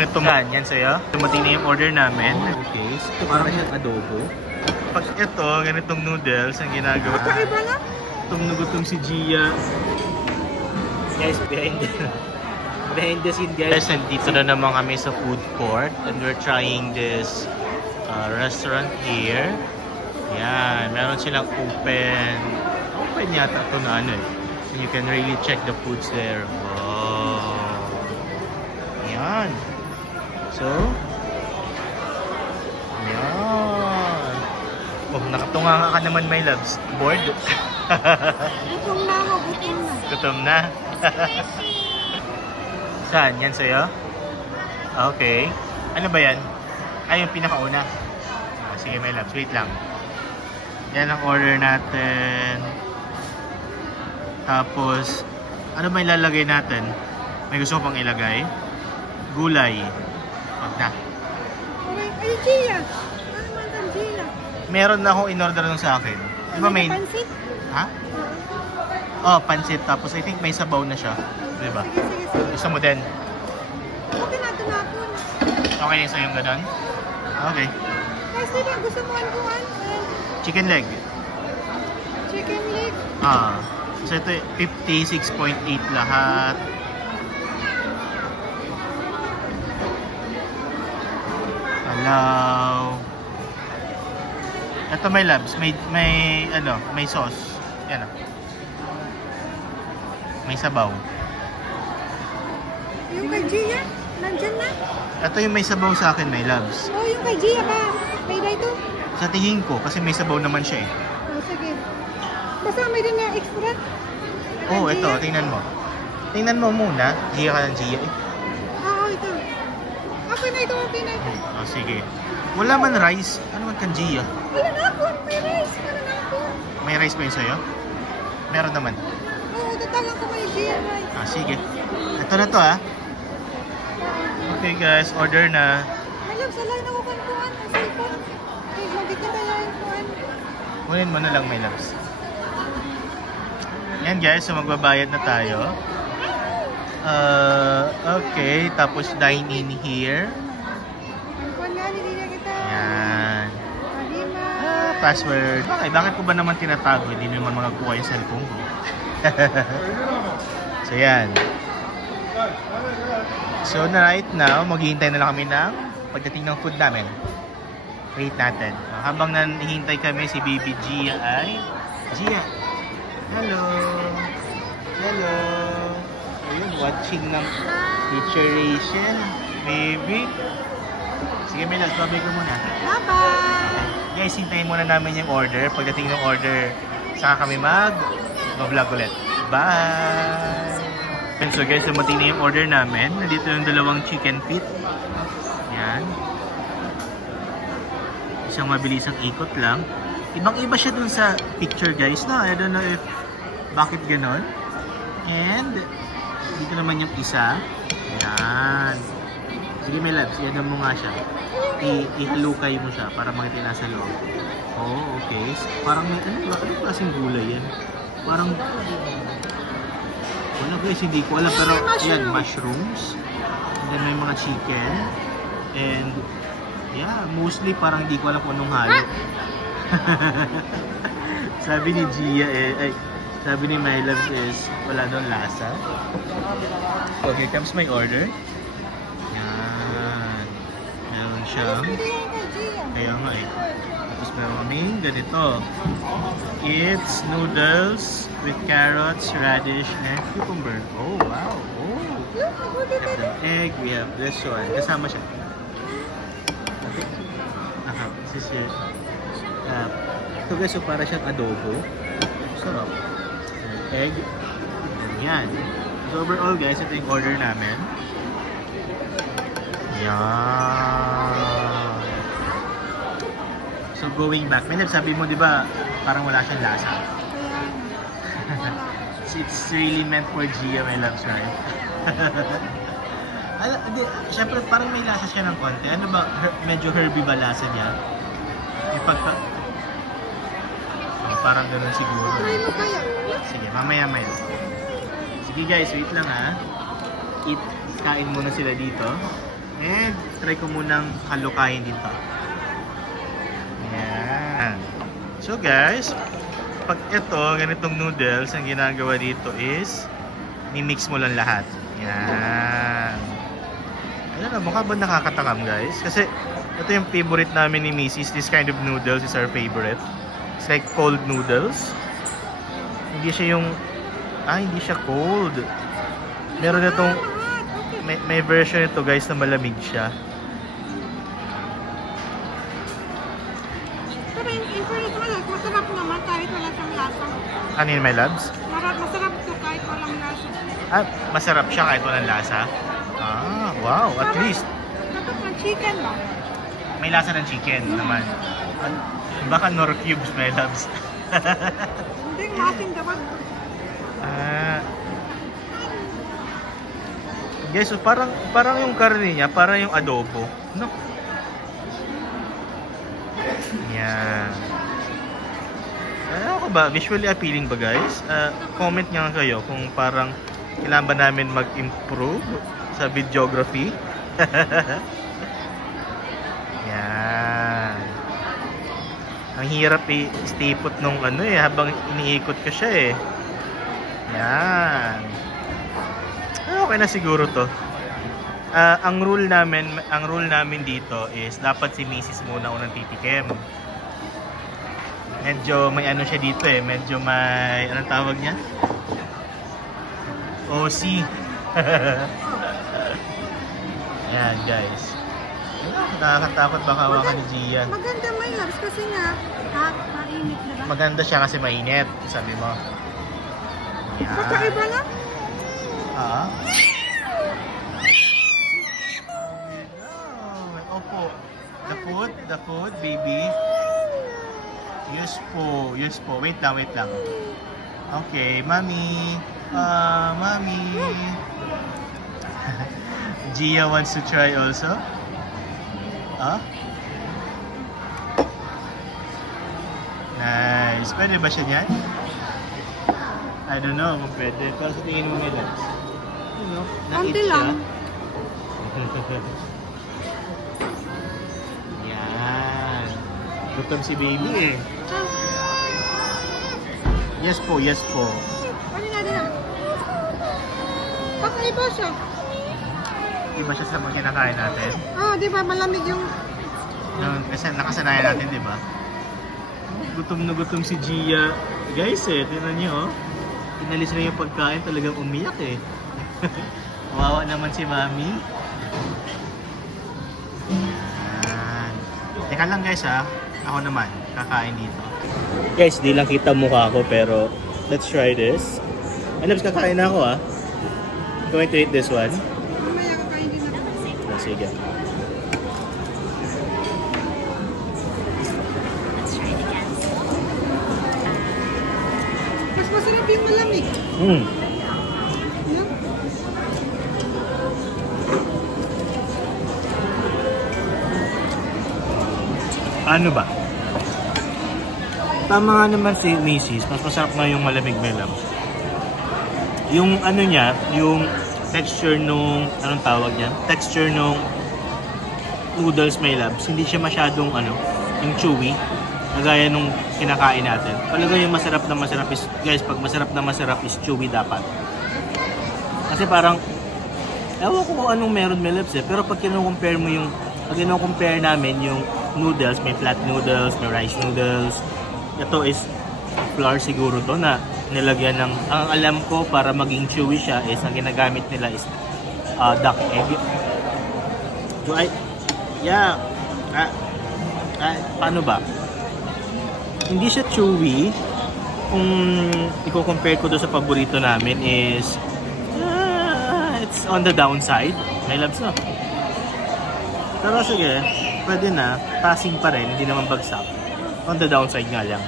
Ito yan sa'yo. Dumating na yung order namin. Okay, ito parang siyang adobo. Pag ito, ganitong noodles ang ginagawa. Kakaiba na? Gutom si Gia. Guys, behind the scene guys. Nandito na naman kami sa food court and we're trying this restaurant here. Yan, meron silang open yata ito na ano eh. So you can really check the foods there. Wow. Yan. So, yan. Oh, nakatunga ka naman, my loves. Bored? Gutom na ako, gutom na. Gutom na? Saan? Yan sa'yo? Okay. Ano ba yan? Ay, yung pinakauna. Sige, my loves. Wait lang. Yan ang order natin. Tapos, ano ba ilalagay natin? May gusto ko pang ilagay? Gulay. Wag na. Ay, Gia. Ano man ang Gia? Meron na akong in-order nun sa akin. Di ba may... Pansit? Ha? Oh, pansit. Tapos I think may sabaw na siya. Di ba? Sige, sige, sige. Gusto mo din? Okay na, tunapon. Okay yung sa'yo ganun? Okay. Kasi ba, gusto mo ano? Chicken leg. Chicken leg. So ito 56.8 lahat. Hello. Ito may labs, may sauce. Yan ah. May sabaw. Yung kay Gia, nandyan na. Ito yung may sabaw sa akin, may labs. Oh, yung kay Gia ba? May dito? Sa tingin ko, kasi may sabaw naman siya eh. Oh, sige. Basta may din na extra. Oh, ito, tingnan mo. Tingnan mo muna. Gia ka ng Gia eh. Oo, ito. Okay na ito, okay na ito. Oh, sige. Wala man rice. Ano man kang Gia? Wala na ako, may rice. Wala na ako. May rice ba yun sa'yo? Meron naman. Oo, tatalang ko may Gia rice. Sige. Ito na to ah. Okay guys, order na. Alam, sa line ako kankuhan. Ang cellphone. Eh, lagi ka tayo yung kuhan. Kunin mo na lang my loves. Yan guys, so magbabayad na tayo. Okay, tapos dine in here. Ang kuhan nga, nilila kita. Yan. Halima. Password. Bakit ko ba naman tinatago? Hindi naman magakuha yung cellphone ko. So yan. So na right now, maghihintay na lang kami ng pagdating ng food namin. Wait natin. Habang nanihintay kami, si Baby Gia ay... Gia! Hello! Hello! Ayun, watching ng featuration. Baby! Sige, Milas, babay ko muna. Bye-bye! Guys, hintayin muna namin yung order. Pagdating ng order, saka kami mag-vlog ulit. Bye! And so guys, dumating na yung order namin. Nandito yung dalawang chicken feet. Yan. Isang mabilisang ikot lang. Ibang-iba siya dun sa picture guys. No? I don't know if bakit ganon. And dito naman yung isa. Yan. Sige may labs, i-adam mo nga siya. Ihalukay mo siya para makita nasa loob. Oh, okay. Parang may ano klaseng gulay yan? Parang wala guys, hindi ko alam pero yan, mushrooms. And then may mga chicken. And yeah, mostly parang hindi ko alam kung anong halo. Sabi ni Gia sabi ni My Loves is wala doon lasa. So here comes my order. Yan. Meron siyang kaya nga eh. Tapos meron kaming ganito. It's noodles with carrots, radish, and cucumber. Oh, wow. Oh. We have the egg. We have this one. Kasama siya. This is it. Ito guys, so para siyang adobo. Sarap. Egg. Yan. So overall guys, ito yung order namin. Yan. So going back, may sabi mo, di ba, parang wala siyang lasa. It's really meant for Gia, my loves, right? Siyempre, parang may lasa siya ng konti. Ano ba, medyo herby ba lasa niya? Yung parang ganun siguro. Sige, mamaya may. Sige guys, wait lang ha. Kain muna sila dito. And try ko munang halukayin dito. Ayan. So guys, pag ito, ganitong noodles, ang ginagawa dito is ni-mix mo lang lahat. Ayan. Ayan na, mukha ba nakakatakam guys? Kasi ito yung favorite namin ni Mrs. This kind of noodles is our favorite. It's like cold noodles. Hindi siya yung... hindi siya cold. Meron na itong... May version ito guys na malamig siya. Pero yung favorite mo, masarap naman kahit wala siyang lasa. Ano yun, my loves? Masarap ito kahit walang lasa. Masarap siya kahit walang lasa? Wow, at least. Dapat ng chicken ba? May lasa ng chicken naman. Baka nor cubes, my loves. Hindi, maasim dapat. Guys, so parang yung karne niya, parang yung adobo. No? Yan. Ano ba? Visually appealing ba guys? Comment nga kayo kung parang kailangan ba namin mag-improve sa videography. Yan. Ang hirap stay put nung habang iniikot ka siya Yan. Okay na siguro to. Ang rule namin dito is dapat si Mrs. muna unang titikim. Medyo may siya dito medyo may anong tawag niya? OC. Ayan guys. Nakakatakot baka hawakan ni Gia. Maganda my loves kasi nga mainit diba? Maganda siya kasi mainit, sabi mo. Ayan. Kakaiba na? Opo. The food, baby. Yes po. Wait lang. Okay, mommy. Mommy. Gia wants to try also. Nice. Pwede ba siya niyan? I don't know kung pwede. Pero sa tingin mo nila. Konti lang. Yan. Gutom si baby Yes po. Ano natin na? Kakaiba siya. Iba siya sa mga kinakain natin. Di ba malamig yung... Kasi nakasanayan natin, di ba? Gutom na gutom si Gia. Guys tingnan niyo Inalis na yung pagkain, talagang umiyak Wawa naman si Mami. Yan. Teka lang guys ako naman, kakain dito. Guys, di lang kita mukha ko pero let's try this. Loves, kakain na ako I'm going to eat this one. Mamaya kakain din ako. Sige. Mas masarap yung malamig. Ano ba? Tama nga naman si Mrs. Mas masarap na yung malamig melam. Yung niya, yung texture nung, anong tawag niya? Texture nung noodles may labs, hindi siya masyadong yung chewy. Nagaya nung kinakain natin. Talaga yung masarap na masarap is, guys, pag masarap na masarap is chewy dapat. Kasi parang, ewan ko kung anong meron may labs pero pag kino-compare mo yung, pag kino-compare namin yung noodles, may flat noodles, may rice noodles. Ito is flour siguro to na nilagyan ng, ang alam ko para maging chewy siya is ang ginagamit nila is duck egg. Paano ba? Hindi siya chewy. Kung i-compare ko doon sa paborito namin is it's on the downside. May labs na. Pero sige, pwede na. Passing pa rin, hindi naman bagsak. On the downside nga lang.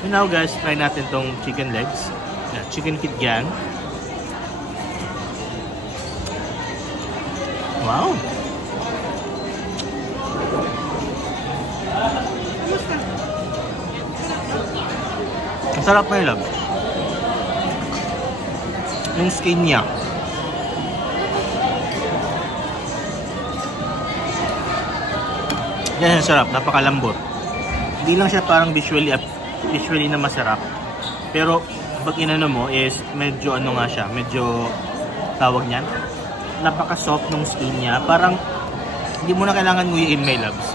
So now guys, try natin tong chicken legs. Chicken kitgang. Wow! Ang sarap na yung yung skin niya. Yan, sarap. Napakalambot. Hindi lang siya parang visually na masarap. Pero, pag inano mo is medyo ano nga siya, medyo tawag niyan. Napaka-soft nung skin niya. Parang, hindi mo na kailangan nguyuin, my loves.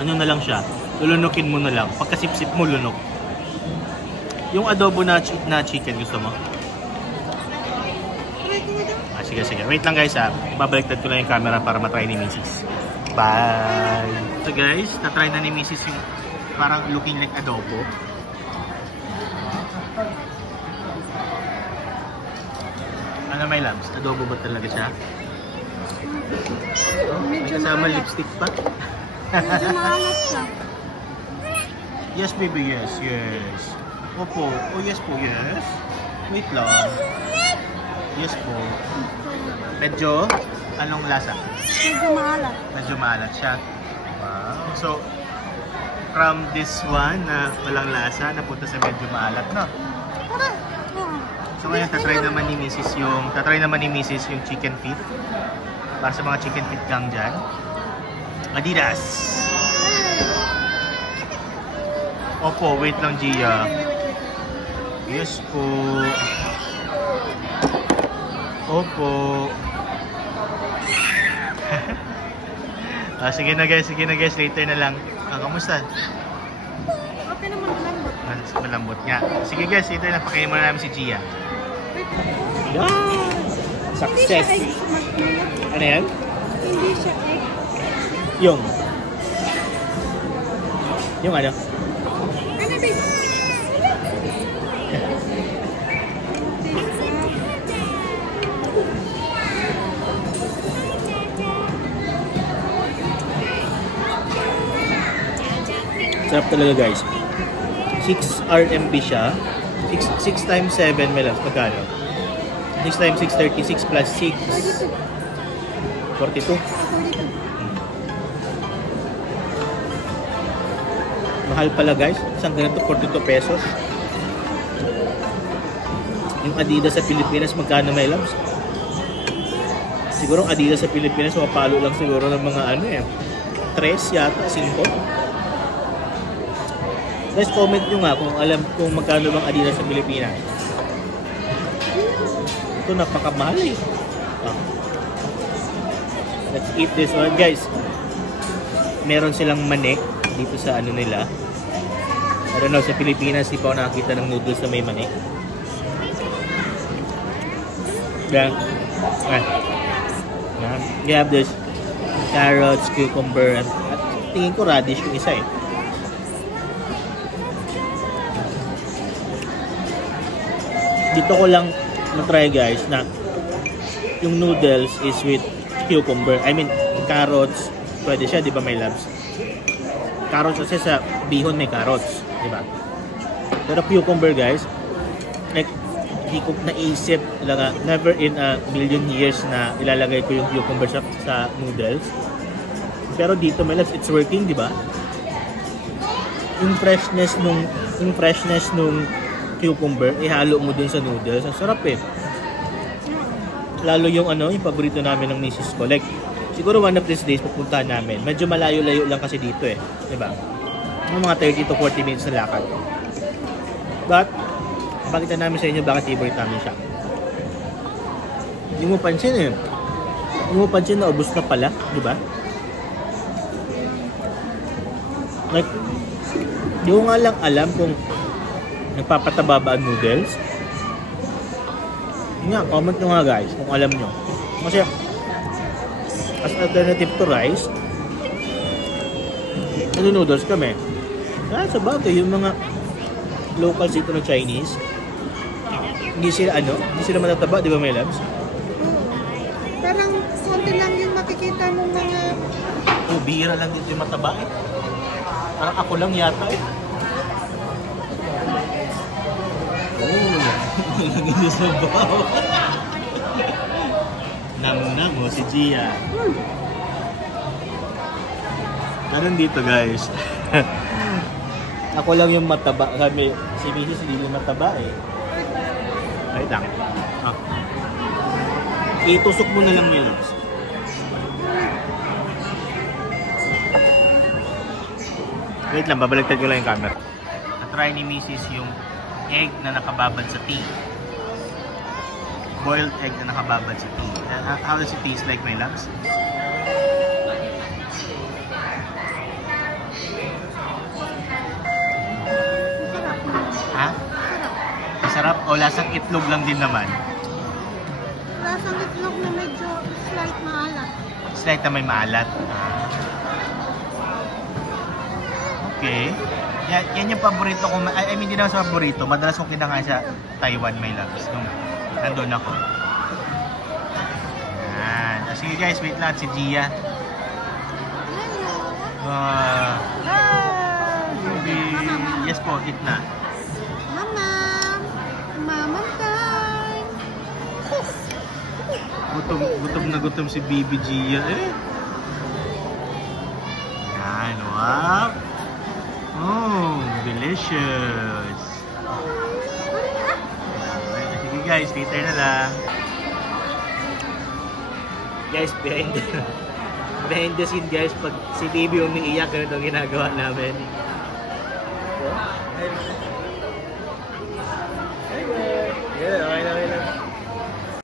Ano na lang siya. Lulunukin mo na lang. Pagkasip-sip mo, lunok. Yung adobo na chicken, gusto mo? Sige. Wait lang guys ha. Babaliktad ko na yung camera para matry ni Mrs. Bye! So guys, natry na ni Mrs. yung parang looking like adobo. Ano my loves? Adobo ba talaga siya? Medyo Kasama maalat. lipstick pa? Medyo maalat siya. Yes baby, yes. Opo. Oh yes po, yes. Wait lang. Yes po. Medyo, anong lasa? Medyo maalat. Medyo maalat siya. Wow. So, from this one na walang lasa, napunta sa medyo maalat, no? So ngayon, tatry naman ni Mrs. yung chicken feet. Para sa mga chicken feet gang dyan. Adidas! Opo, wait lang Gia. Yes po. Opo. Sige na guys, later na lang. Kamusta? Okay naman, malambot. Malambot nga. Sige guys, later na pakainin muna namin si Gia. Yes! Success! Hindi siya egg. Ano yan? Hindi siya egg. Yung ano? Ano ba? Sarap talaga guys. 6 RMB siya. 6 times 7 may loves. Magkano? 6 times 6, 36 plus 6. 42. Mahal pala guys. Isang ganito 42 pesos. Yung Adidas sa Pilipinas magkano may loves? Siguro Adidas sa Pilipinas mapalo lang siguro ng mga ano eh. 3 yata, 5. Guys, comment nyo nga kung alam kung magkano bang Adidas sa Pilipinas. Ito napakamahal eh. Let's eat this one guys. Meron silang mani dito sa ano nila. I don't know, sa Pilipinas di pa ako nakakita ng noodles na may mani. Yan. You have this carrots, cucumber, at tingin ko radish yung isa eh. Dito ko lang na-try guys na yung noodles is with cucumber. I mean, carrots. Pwede siya, di ba may loves? Carrots kasi sa bihon may carrots, di ba? Pero cucumber guys, like, hindi ko naisip lang, never in a million years na ilalagay ko yung cucumber sa noodles. Pero dito may loves, it's working, di ba? Yung freshness nung cucumber, ihalo mo dun sa noodles. Ang sarap eh. Lalo yung ano, yung paborito namin ng misis ko. Like, siguro one of these days pupuntahan namin. Medyo malayo-layo lang kasi dito eh. Diba? Mga 30 to 40 minutes na lakad. But, pakita namin sa inyo bakit favorite namin siya. Hindi mo pansin eh. Hindi mo pansin na ubos na pala. Diba? Like, di ko nga lang alam kung nagpapataba ba ang noodles? Nga, comment nyo nga guys kung alam nyo. Kasi as alternative to rice, noodles kami. Sa bagay, yung mga locals dito na Chinese, hindi sila matataba, di ba may loves? Parang konti lang yung makikita mong mga... Bihira lang din yung mataba eh. Parang ako lang yata eh. Hindi sa baw. Nam-nam mo si Gia. Karon dito guys. Ako lang yung mataba. Sabi, si Mrs. hindi yung mataba eh. Ay, lang. Itusok mo na lang yung loves. Wait lang, babaliktad ko lang yung camera. Na-try ni Mrs. yung egg na nakababad sa tea. Boiled egg na nakababad sa tea. How does it taste like, my loves? Ha? Masarap? O lasang itlog lang din naman? Lasang itlog na medyo slight maalat. Slight na may maalat. Okay. Yan yung paborito ko. I mean, hindi naman sa paborito. Madalas kong kinakain sa Taiwan, my loves. Nung nandun ako. Yan. Sige guys, wait lang. Si Gia. Baby. Yes po, eat na. Mama! Mama time! Gutom na gutom si Baby Gia eh. Yan, wow. Oh, delicious. Sige guys, later na lang. Guys, behind the scene guys, pag si Baby umiiyak, ganito ang ginagawa namin. Yeah, okay na.